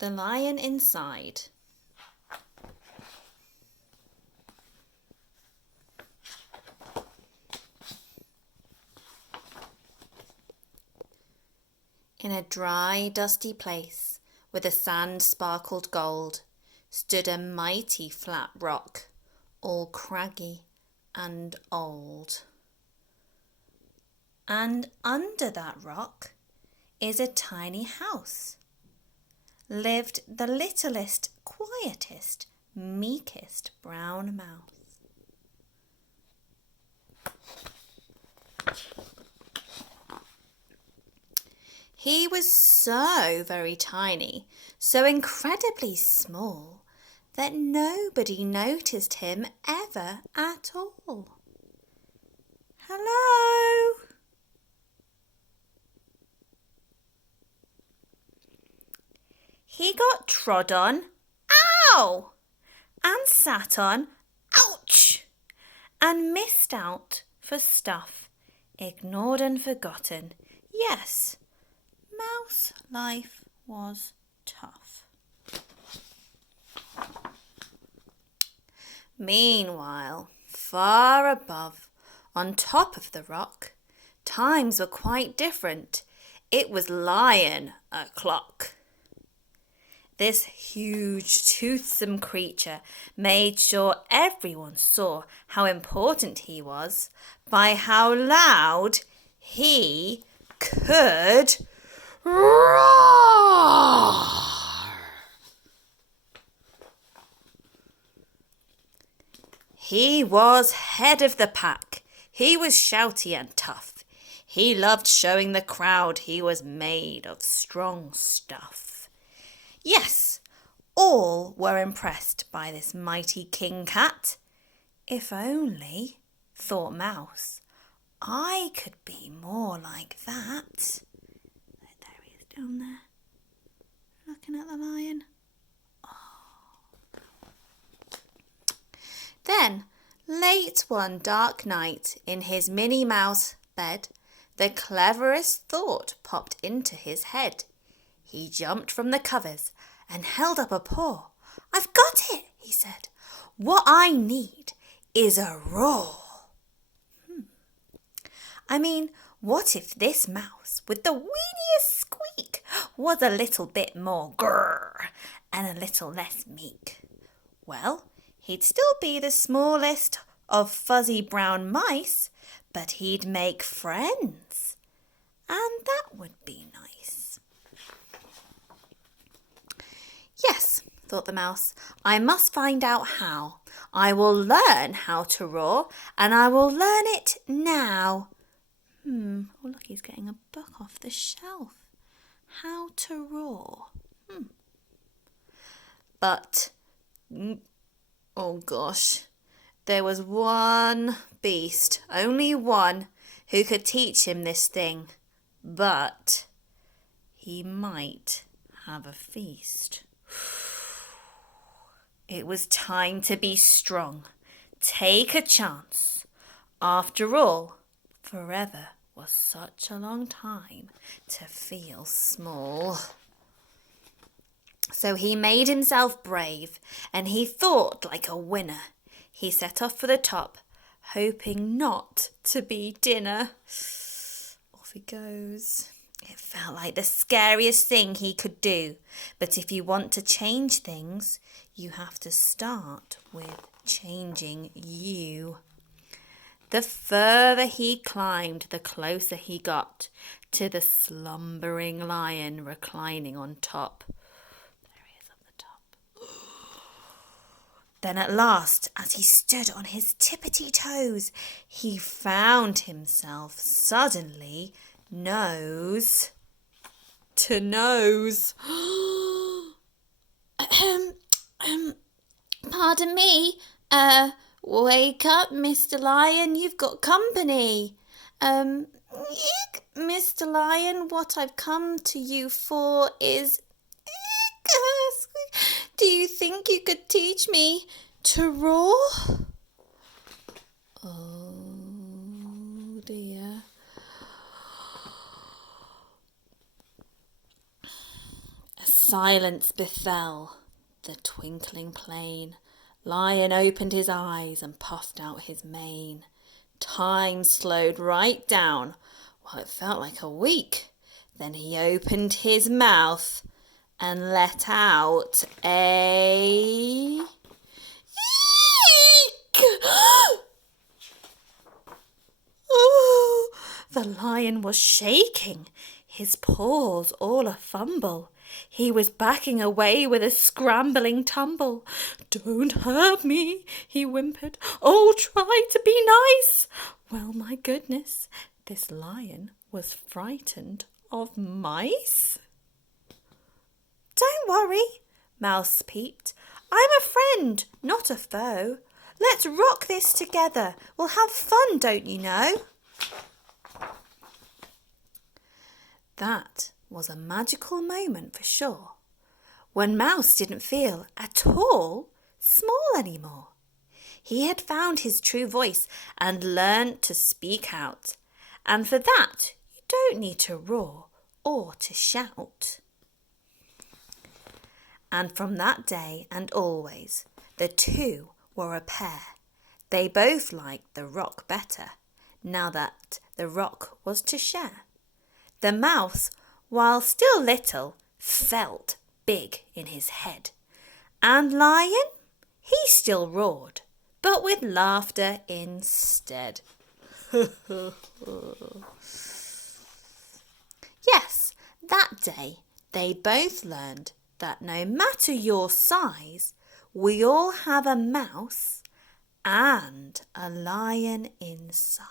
The lion inside. In a dry, dusty place, where the sand sparkled gold, stood a mighty flat rock, all craggy and old. And under that rock is a tiny house. Lived the littlest, quietest, meekest brown mouse. He was so very tiny, so incredibly small, that nobody noticed him ever at all. Hello? He got trod on, ow, and sat on, ouch, and missed out for stuff, ignored and forgotten. Yes, mouse life was tough. Meanwhile, far above, on top of the rock, times were quite different. It was Lion o'clock. This huge, toothsome creature made sure everyone saw how important he was by how loud he could roar. He was head of the pack. He was shouty and tough. He loved showing the crowd he was made of strong stuff. Yes, all were impressed by this mighty king cat. If only, thought Mouse, I could be more like that. There he is down there, looking at the lion. Then, late one dark night, in his Minnie Mouse bed, the cleverest thought popped into his head. He jumped from the covers and held up a paw. "I've got it," he said. "What I need is a roar." I mean, what if this mouse with the weeniest squeak was a little bit more grrr and a little less meek? Well, he'd still be the smallest of fuzzy brown mice, but he'd make friends, and that would be nice. Yes, thought the mouse, I must find out how. I will learn how to roar, and I will learn it now. Oh, look, he's getting a book off the shelf. How to roar. But, oh gosh, there was one beast, only one, who could teach him this thing. But he might have a feast. It was time to be strong. Take a chance. After all, forever was such a long time to feel small. So he made himself brave, and he thought like a winner. He set off for the top, hoping not to be dinner. Off he goes. It felt like the scariest thing he could do. But if you want to change things, you have to start with changing you. The further he climbed, the closer he got to the slumbering lion reclining on top. There he is up the top. Then at last, as he stood on his tippity toes, he found himself suddenly nose to nose. Pardon me, wake up, Mr. Lion, you've got company. Mr. Lion, what I've come to you for is... Do you think you could teach me to roar? Oh dear. silence befell the twinkling plain. Lion opened his eyes and puffed out his mane. Time slowed right down. Well, it felt like a week. Then he opened his mouth and let out a... Eek! Oh, the lion was shaking, his paws all a fumble. He was backing away with a scrambling tumble. "Don't hurt me," he whimpered. "Oh, try to be nice." Well, my goodness, this lion was frightened of mice. "Don't worry," Mouse peeped. "I'm a friend, not a foe. Let's rock this together. We'll have fun, don't you know?" That was a magical moment for sure, when Mouse didn't feel at all small anymore. He had found his true voice and learned to speak out. And for that, you don't need to roar or to shout. And from that day and always, the two were a pair. They both liked the rock better, now that the rock was to share. The mouse, while still little, felt big in his head. And Lion, he still roared, but with laughter instead. Yes, that day they both learned that no matter your size, we all have a mouse and a lion inside.